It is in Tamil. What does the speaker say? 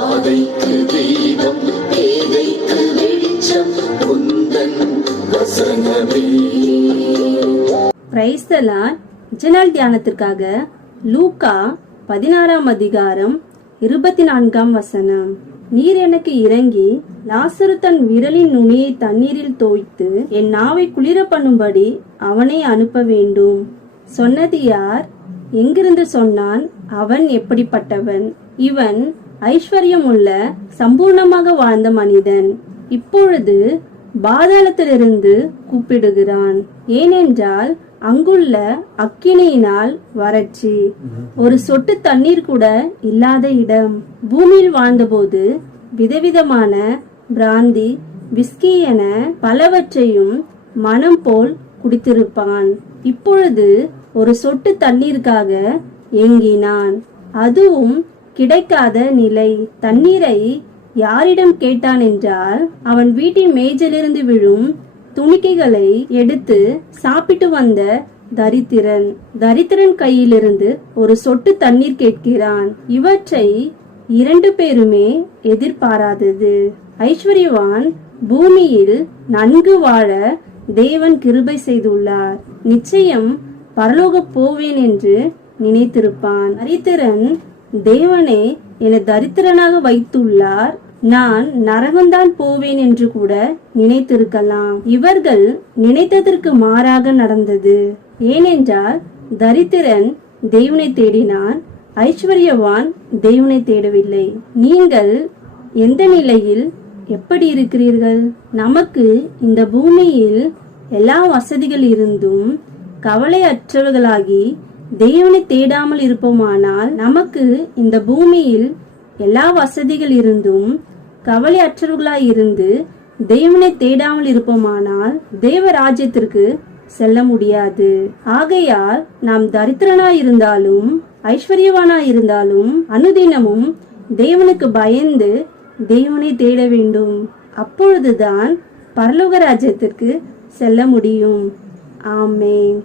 பாதைக்கு தீபம், பேதைக்கு வெளிச்சம் உந்தன் வசனமே. Praise the Lord. ஜெனரல் தியானத்திற்காக லூக்கா 16ஆம் அதிகாரம் 24ஆம் வசனம். நீர் எனக்கு இறங்கி லாசரு தன் விரலின் நுனியை தண்ணீரில் தோய்த்து என் நாவை குளிர பண்ணும்படி அவனை அனுப்ப வேண்டும். சொன்னது யார்? எங்கிருந்து சொன்னான்? அவன் எப்படிப்பட்டவன்? இவன் ஐஸ்வர்யம் உள்ள சம்பூர்ணமாக வாழ்ந்த மனிதன். இப்பொழுது பாதாளத்திலிருந்து கூப்பிடுகிறான். ஏனென்றால் அங்குள்ள அக்கினியினால் வறட்சி, ஒரு சொட்டு தண்ணீர் கூட இல்லாத இடம். பூமியில் வாழ்ந்தபோது விதவிதமான பிராந்தி, விஸ்கி என பலவற்றையும் மனம் போல் குடித்திருப்பான். இப்பொழுது ஒரு சொட்டு தண்ணீருக்காக ஏங்கினான். அதுவும் கிடைக்காத நிலை. தண்ணீரை யாரிடம் கேட்டான் என்றால், அவன் வீட்டின் மேஜிலிருந்து விழும் துணிக்கைகளை எடுத்து சாப்பிட்டு வந்த தரித்திரன். தரித்திரன் கையிலிருந்து ஒரு சொட்டு தண்ணீர் கேட்கிறான். இவற்றை 2 பேருமே எதிர்பாராதது. ஐஸ்வர்யவான் பூமியில் நன்கு வாழ தேவன் கிருபை செய்துள்ளார். நிச்சயம் பரலோக போவேன் என்று நினைத்திருப்பான். தரித்திரன், தேவனே என்னை தரித்திரனாக வைத்துள்ளார், நான் நரகம்தான் போவேன் என்று கூட நினைத்திருக்கலாம். இவர்கள் நினைத்ததற்கு மாறாக நடந்தது. ஏனென்றால் தரித்திரன் தேவனை தேடினான், ஐஸ்வர்யவான் தேவனை தேடவில்லை. நீங்கள் எந்த நிலையில் எப்படி இருக்கிறீர்கள்? நமக்கு இந்த பூமியில் எல்லா வசதிகள் இருந்தும் கவலையற்றவர்களாகி தேவனை தேடாமல் இருப்போமானால், நமக்கு இந்த பூமியில் எல்லா வசதிகள் இருந்தும் கவலையற்றவர்களாய் இருந்து தேவனை தேடாமல் இருப்போமானால் தேவ ராஜ்யத்திற்கு செல்ல முடியாது. ஆகையால் நாம் தரித்திரனாய் இருந்தாலும் ஐஸ்வர்யவானாய் இருந்தாலும் அனுதினமும் தேவனுக்கு பயந்து தேவனை தேட வேண்டும். அப்பொழுதுதான் பரலோக ராஜ்யத்திற்கு செல்ல முடியும். ஆமென்.